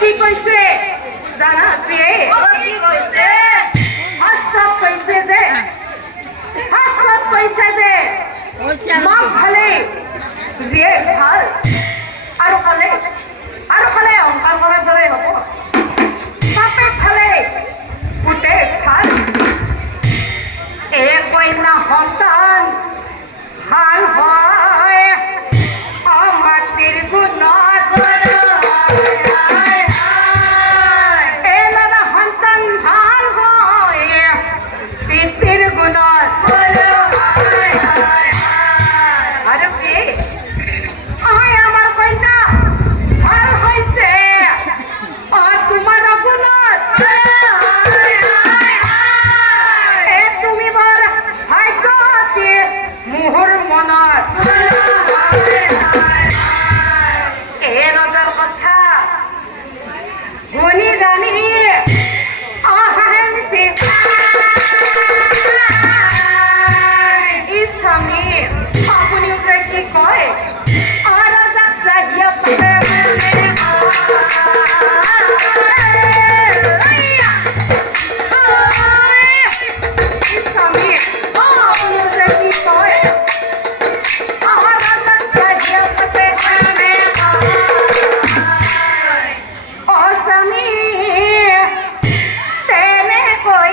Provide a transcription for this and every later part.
কি কৈছে জানা প্ৰিয়ে কি কৈছে হাসত কৈছে যে মাক ভালে জিয়ে ভাল আৰু কালে অহংকাৰ কৰাৰ দৰে হ'ব বাপেক ভালে পুতেক ভাল এই কন্যা সন্তান ভাল হয় মাতৃৰ গুণত এই ল'ৰা সন্তান ভাল হয় পিতৃৰ গুণত আৰু কি আমাৰ কন্যা ভাল হৈছে তোমাৰ গুণত তুমি বৰ ভাগ্যৱতী মোহৰ মনত এই ৰজাৰ কথা শুনি ৰাণী অহাহেছে স্বামী আপুনিও যে কি কয় ৰজাক জাহিয়া পাতে স্বামী আপুনিও যে কি কয় ৰজাক জাহিয়া পাতে স্বামী তেনেকৈ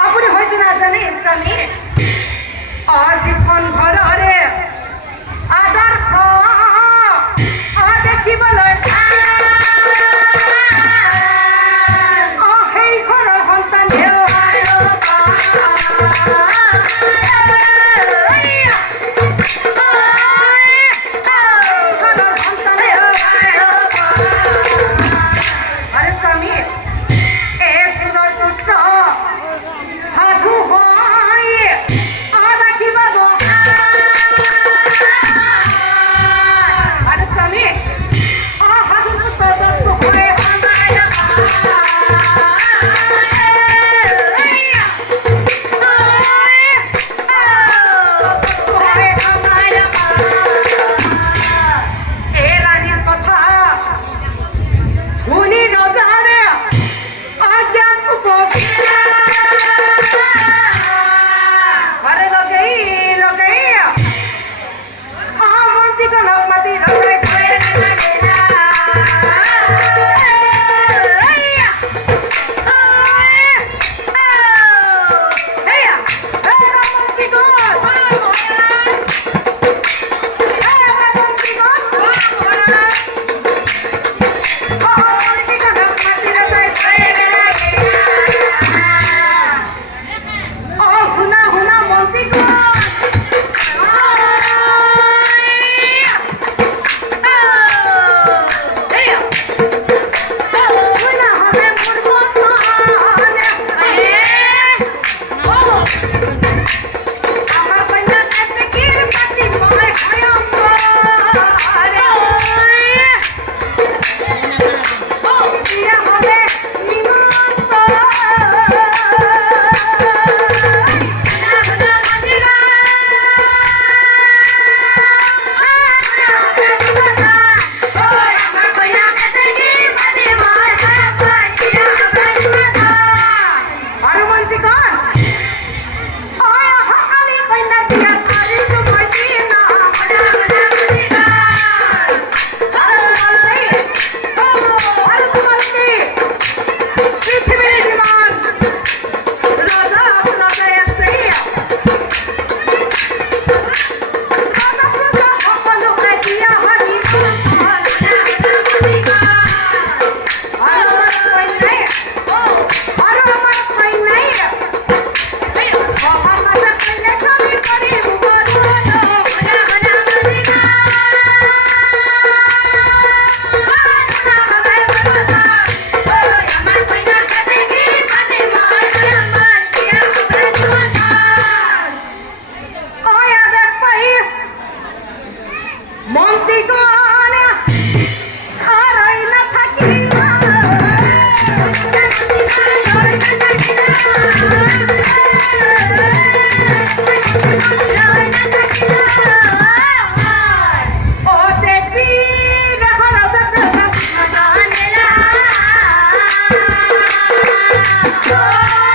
আপুনি হয়তো নাজানে স্বামী যিখন ঘৰৰে আদৰ্শ দেখিবলৈ সেই ঘৰৰ সন্তানেও আ